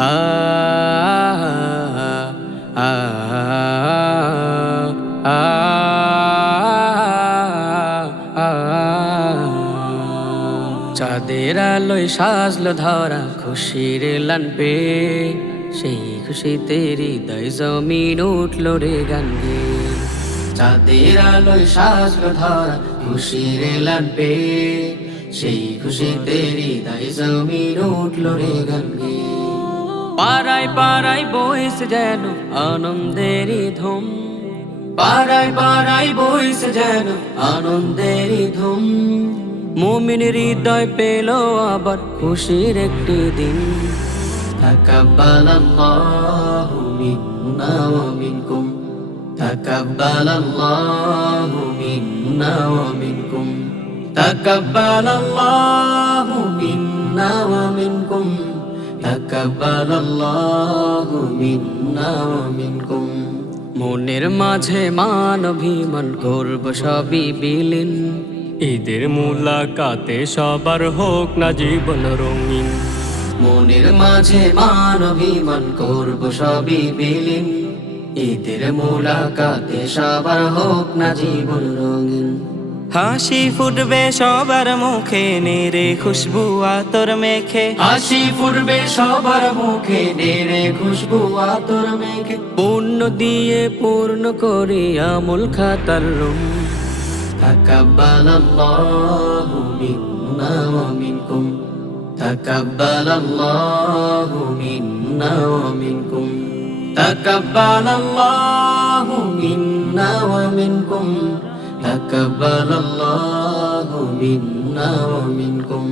আ আ আ চাঁদের আলোয় সাজলো ধরা খুশির লান পে, সেই খুশিতে হৃদয় জমিন উঠলো রে গান গে। চাঁদের আলোয় সাজলো ধরা খুশির লান পে, সেই খুশিতে হৃদয় জমিন উঠলো রে গান গে। পাড়ায় পাড়ায় বইছে যেন আনন্দেরই ধুম, পাড়ায় পাড়ায় বইছে যেন আনন্দেরই ধুম। মুমিনের হৃদয় পেল আবার খুশির একটি দিন। তাকাব্বালাল্লাহু মিন্না ওয়া মিনকুম, তাকাব্বালাল্লাহু মিন্না ওয়া মিনকুম, তাকাব্বালাল্লাহু মিন্না ওয়া মিনকুম, তাকাব্বালাল্লাহু মিন্না ওয়া মিনকুম। মনের মাঝে মান অভিমান করব সবই বিলীন, ঈদের মুলাকাতে সবার হোক না জীবন রঙিন। মনের মাঝে মান অভিমান করব সবই বিলীন, ঈদের মুলাকাতে সবার হোক না জীবন রঙিন। হাসি ফুটবে সবার মুখে নেড়ে খুশবু আতর মেখে, হাসি ফুটবে সবার মুখে নেড়ে খুশবু আতর মেখে। পূর্ণ দিয়ে পূর্ণ করি আমল খাতার রুম। তাকাব্বালাল্লাহু মিন্না ওয়া মিনকুম, তাকাব্বালাল্লাহু মিন্না ওয়া মিনকুম, তাকাব্বালাল্লাহু মিন্না ওয়া মিনকুম, তাকাব্বালাল্লাহু মিন্না ওয়া মিনকুম।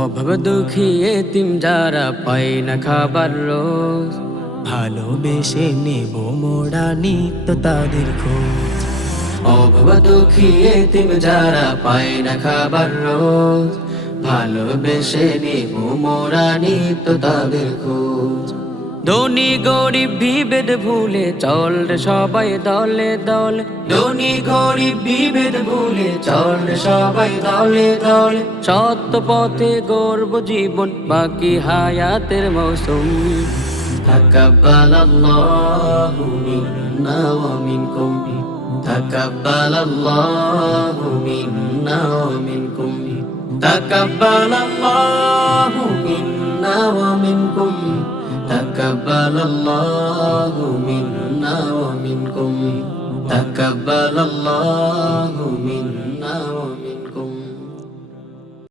অভাব দুঃখী এতিম যারা পায় না খাবার রোজ, ভালোবেসে নেব মোরা নিত্য তাদের খোঁজ। অভাব দুঃখী এতিম যারা পায় না খাবার রোজ, ভালোবেসে নেব মোরা নিত্য তাদের খোঁজ। ধনী গরিব বিভেদ ভুলে চল রে সবাই দলে দলে, ধনী গরিব বিভেদ ভুলে চল রে সবাই দলে দলে। সত্য পথে গর্ব জীবন বাকি হায়াতের মৌসুম। তাকাব্বালাল্লাহু মিন্না ওয়া মিনকুম, তাকাব্বালাল্লাহু মিন্না ওয়া মিনকুম, তাকাব্বালাল্লাহু মিন্না ওয়া মিনকুম, তাকাব্বালাল্লাহু মিন্না ওয়া মিনকুম, তাকাব্বালাল্লাহু